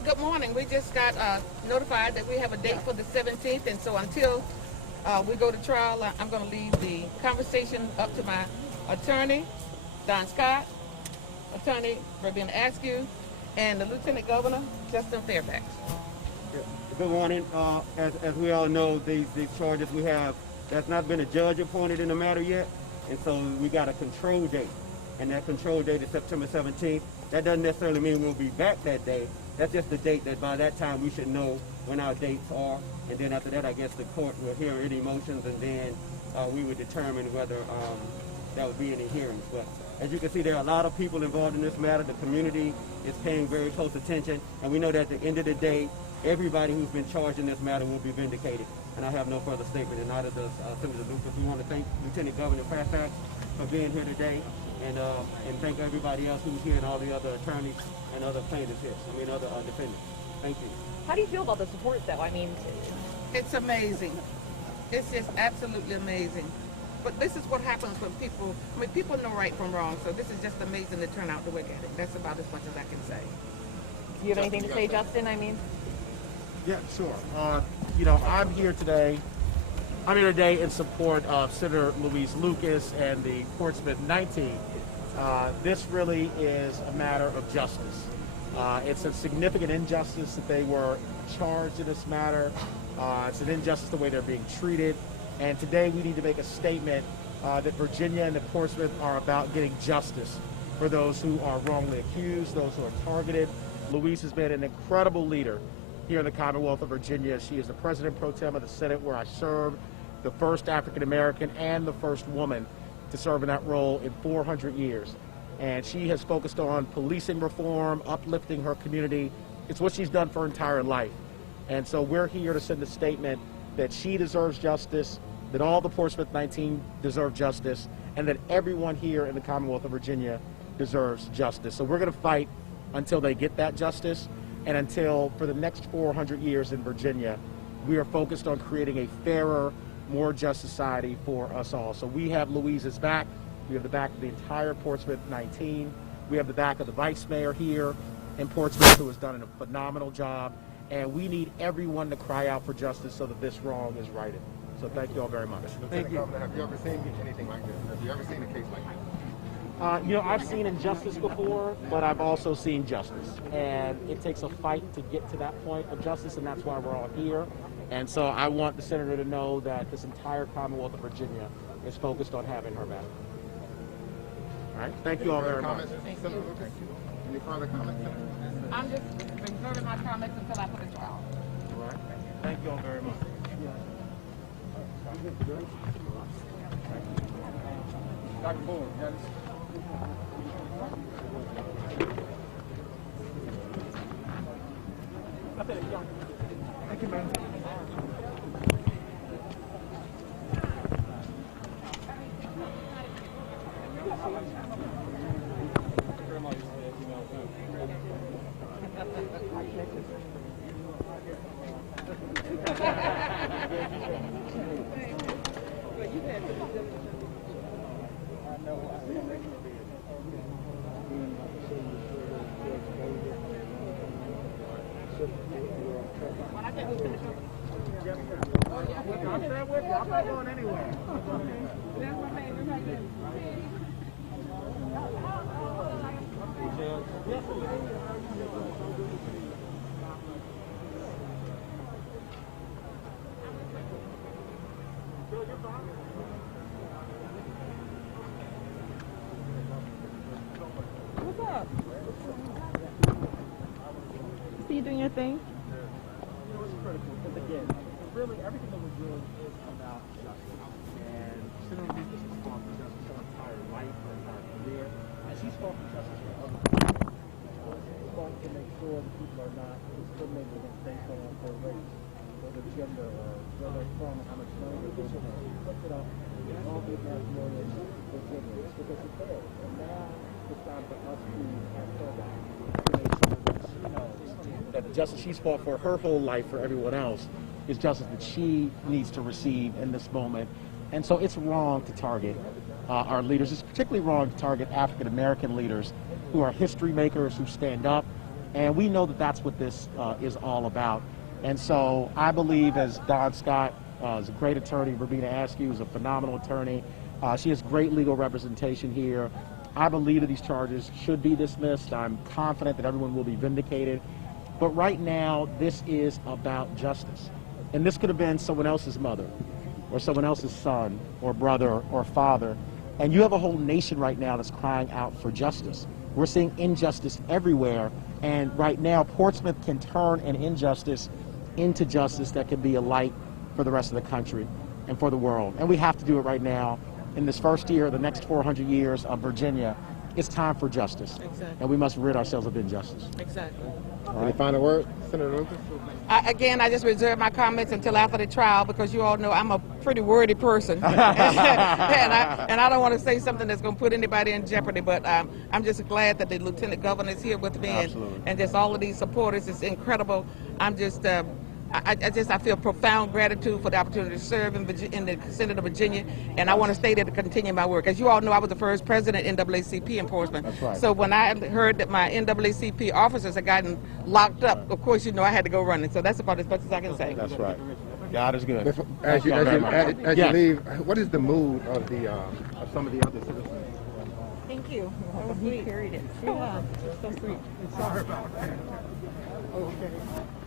good morning. We just got notified that we have a date for the 17th, and so until we go to trial, I'm going to leave the conversation up to my attorney, Don Scott, attorney Rabina Askew, and the Lieutenant Governor, Justin Fairfax. Yeah. Good morning. As we all know, these charges we have, there's not been a judge appointed in the matter yet, and so we got a control date, and that control date is September 17th. That doesn't necessarily mean we'll be back that day. That's just the date that by that time we should know when our dates are, and then after that, I guess the court will hear any motions, and then we would determine whether there will be any hearings. But as you can see, there are a lot of people involved in this matter. The community is paying very close attention, and we know that at the end of the day, everybody who's been charged in this matter will be vindicated. And I have no further statement, and neither does Senator Lucas. We want to thank Lieutenant Governor Fairfax for being here today, and thank everybody else who's here and all the other attorneys and other plaintiffs here, other defendants. Thank you. How do you feel about the support, though? I mean, it's amazing. It's just absolutely amazing. But this is what happens when people, people know right from wrong, so this is just amazing to turn out to look at it. That's about as much as I can say. Do you have anything to say, Justin? Yeah, sure. I'm here today in support of Senator Louise Lucas and the Portsmouth 19. This really is a matter of justice. It's a significant injustice that they were charged in this matter. It's an injustice the way they're being treated. And today we need to make a statement that Virginia and the Portsmouth are about getting justice for those who are wrongly accused, those who are targeted. Louise has been an incredible leader here in the Commonwealth of Virginia. She is the President Pro Tem of the Senate, where I served, the first African American and the first woman to serve in that role in 400 years. And she has focused on policing reform, uplifting her community. It's what she's done for her entire life. And so we're here to send a statement that she deserves justice, that all the Portsmouth 19 deserve justice, and that everyone here in the Commonwealth of Virginia deserves justice. So we're going to fight until they get that justice, and until, for the next 400 years in Virginia, we are focused on creating a fairer, more just society for us all. So we have Louise's back. We have the back of the entire Portsmouth 19. We have the back of the Vice Mayor here in Portsmouth, who has done a phenomenal job. And we need everyone to cry out for justice so that this wrong is righted. So thank you all very much. Thank you. Have you ever seen anything like this? Have you ever seen a case like this? I've seen injustice before, but I've also seen justice. And it takes a fight to get to that point of justice, and that's why we're all here. And so I want the senator to know that this entire Commonwealth of Virginia is focused on having her back. All right? Thank you all very much. Any further comments? I'm just reserving my comments until I put a trial. All right. Thank you all very much. Dr. Boone, Thank you, man. I'm not going anywhere. What's up? See you doing your thing? It's critical because, again, really everything that we're doing is about justice. And Senator Lucas has fought for justice her entire life, her entire career, and she's fought for justice for other people. She's fought to make sure that people are not discriminated against based on their race, or their gender, or where they're from, and how much money they're getting. She puts it up in all the national Virginians because she failed. And now it's time for us to have her back to make sure that she knows that the justice she's fought for her whole life for everyone else is justice that she needs to receive in this moment. And so it's wrong to target our leaders. It's particularly wrong to target African American leaders who are history makers, who stand up And we know that that's what this is all about. And so I believe, as Don Scott is a great attorney, Robina Askew is a phenomenal attorney. She has great legal representation here. I believe that these charges should be dismissed. I'm confident that everyone will be vindicated. But right now, this is about justice. And this could have been someone else's mother, or someone else's son, or brother, or father. And you have a whole nation right now that's crying out for justice. We're seeing injustice everywhere. And right now, Portsmouth can turn an injustice into justice that can be a light for the rest of the country and for the world. And we have to do it right now. In this first year, the next 400 years of Virginia, it's time for justice. Exactly. And we must rid ourselves of injustice. Exactly. Any final word, Senator Lucas? Again, I just reserve my comments until after the trial because you all know I'm a pretty wordy person. and I don't want to say something that's going to put anybody in jeopardy, but I'm just glad that the Lieutenant Governor is here with me and just all of these supporters. It's incredible. I'm just... I feel profound gratitude for the opportunity to serve in the Senate of Virginia, and I want to stay there to continue my work. As you all know, I was the first president of NAACP in Portsmouth. That's right. So when I heard that my NAACP officers had gotten locked up, of course, you know, I had to go running. So that's about as much as I can say. That's right. God is good. As you Yes. leave, what is the mood of the of some of the other citizens? Thank you. That was sweet. Carried it. Yeah. So sweet. Sorry about that. Okay.